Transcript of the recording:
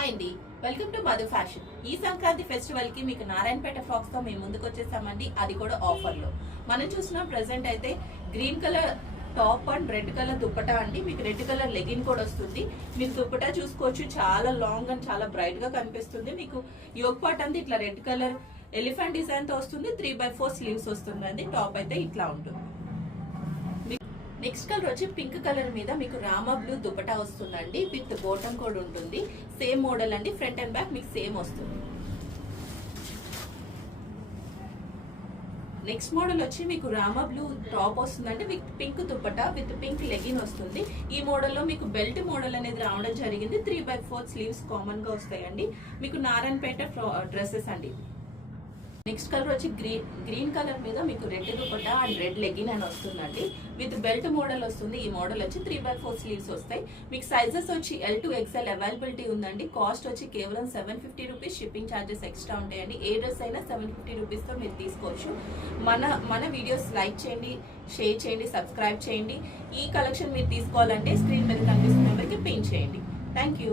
Hi అండి, welcome to Madhu fashion. ఈ Sankranti festival కి మీకు నారాయణపేట ఫ్రాక్స్ తో మేము ముందుకు వచ్చేసామండి. అది కూడా ఆఫర్ లో మనం చూసిన ప్రెసెంట్ అయితే green colour top and red colour dupatta అండి. మీకు రెడ్ కలర్ లెగిన్ కూడా వస్తుంది. మీకు దుప్పటా చూసుకోవచ్చు, చాలా లాంగ్ అండ్ చాలా బ్రైట్ గా కనిపిస్తుంది. మీకు యోగ్ పార్ట్ అంతా ఇట్లా రెడ్ కలర్ ఎలిఫెంట్ డిజైన్ తో వస్తుంది. 3/4 స్లీవ్స్ వస్తుందండి. టాప్ అయితే ఇట్లా ఉంటుంది. నెక్స్ట్ కలర్ వచ్చి పింక్ కలర్ మీద మీకు రామా బ్లూ దుపటా వస్తుందండి. విత్ బోటం కూడా ఉంటుంది. సేమ్ మోడల్ అండి. ఫ్రంట్ అండ్ బ్యాక్ మీకు సేమ్ వస్తుంది. నెక్స్ట్ మోడల్ వచ్చి మీకు రామా బ్లూ టాప్ వస్తుందండి. With pink dupatta with pink legging వస్తుంది. ఈ మోడల్లో మీకు బెల్ట్ మోడల్ అనేది రావడం జరిగింది. 3/4 స్లీవ్స్ కామన్ గా వస్తాయండి. మీకు నారాయణపేట డ్రెస్సెస్ అండి. నెక్స్ట్ కలర్ వచ్చి గ్రీన్ కలర్ మీద మీకు red dupatta and red legging అని వస్తుందండి. విత్ బెల్ట్ మోడల్ వస్తుంది. ఈ మోడల్ వచ్చి 3/4 స్లీవ్స్ వస్తాయి. మీకు సైజెస్ వచ్చి L to XL అవైలబిలిటీ ఉందండి. కాస్ట్ వచ్చి కేవలం 750 రూపీస్. షిప్పింగ్ ఛార్జెస్ ఎక్స్ట్రా ఉంటాయండి. ఏ డ్రెస్ అయినా 750 రూపీస్తో మీరు తీసుకోవచ్చు. మన వీడియోస్ లైక్ చేయండి, షేర్ చేయండి, సబ్స్క్రైబ్ చేయండి. ఈ కలెక్షన్ మీరు తీసుకోవాలంటే స్క్రీన్ మీద కనిపిస్తున్న నెంబర్కి పిన్ చేయండి. Thank you.